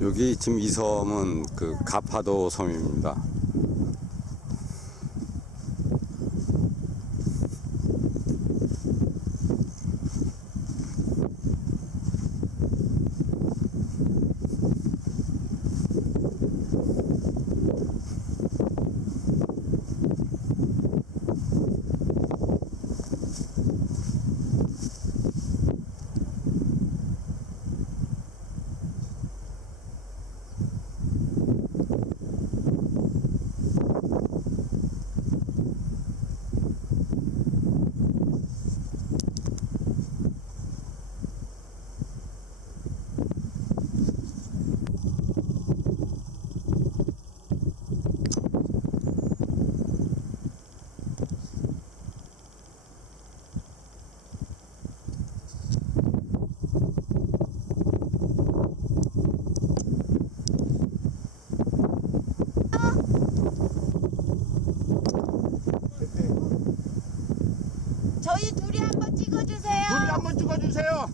여기 지금 이 섬은 그 가파도 섬입니다. 저희 둘이 한번 찍어주세요. 둘이 한번 찍어주세요.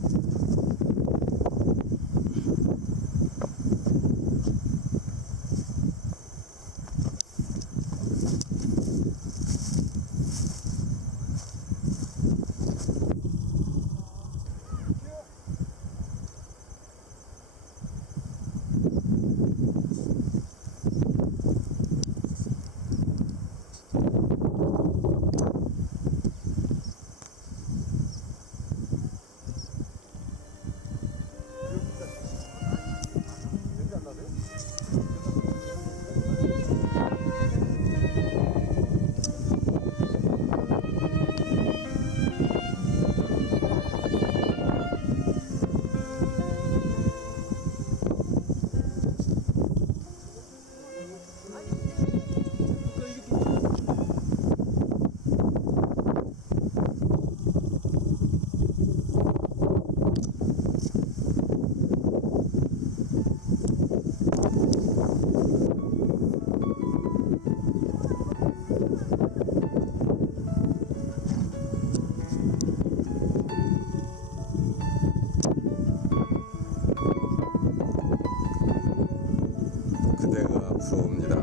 그대가 부러웁니다.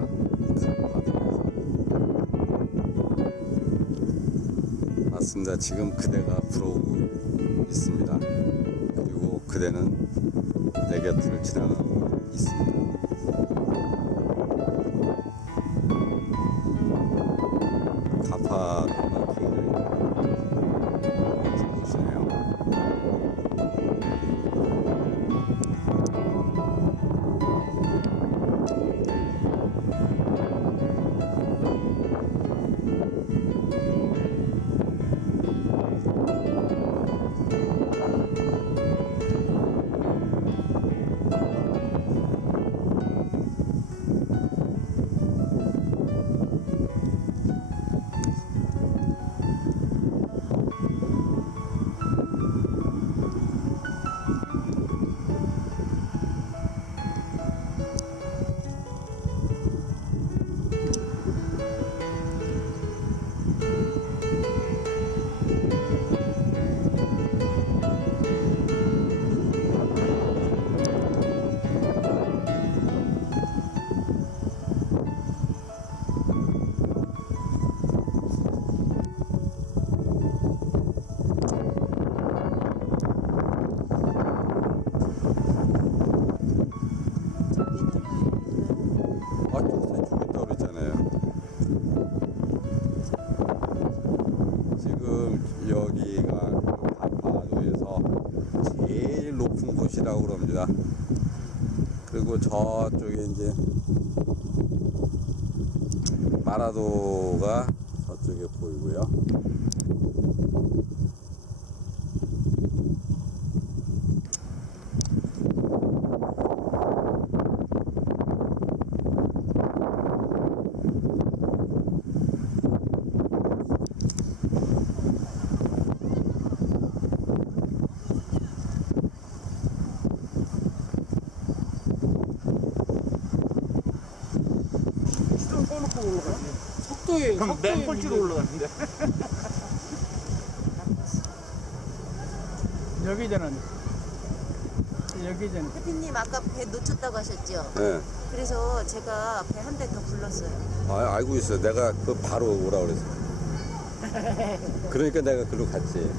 맞습니다. 지금 그대가 부러우고 있습니다. 그리고 그대는 내 곁을 지나가고 있습니다. 가파도가 굉장히 멋진 곳이네요. 여기가 가파도에서 제일 높은 곳이라고 그럽니다. 그리고 저쪽에 이제 마라도가 저쪽에 보이고요. 속도에 맨꼴찌로 올라갔는데. 여기저는 대표님 아까 배 놓쳤다고 하셨죠? 예. 그래서 제가 배 한 대 더 불렀어요. 아, 알고 있어요. 내가 그 바로 오라 그랬어. 그러니까 내가 글로 갔지.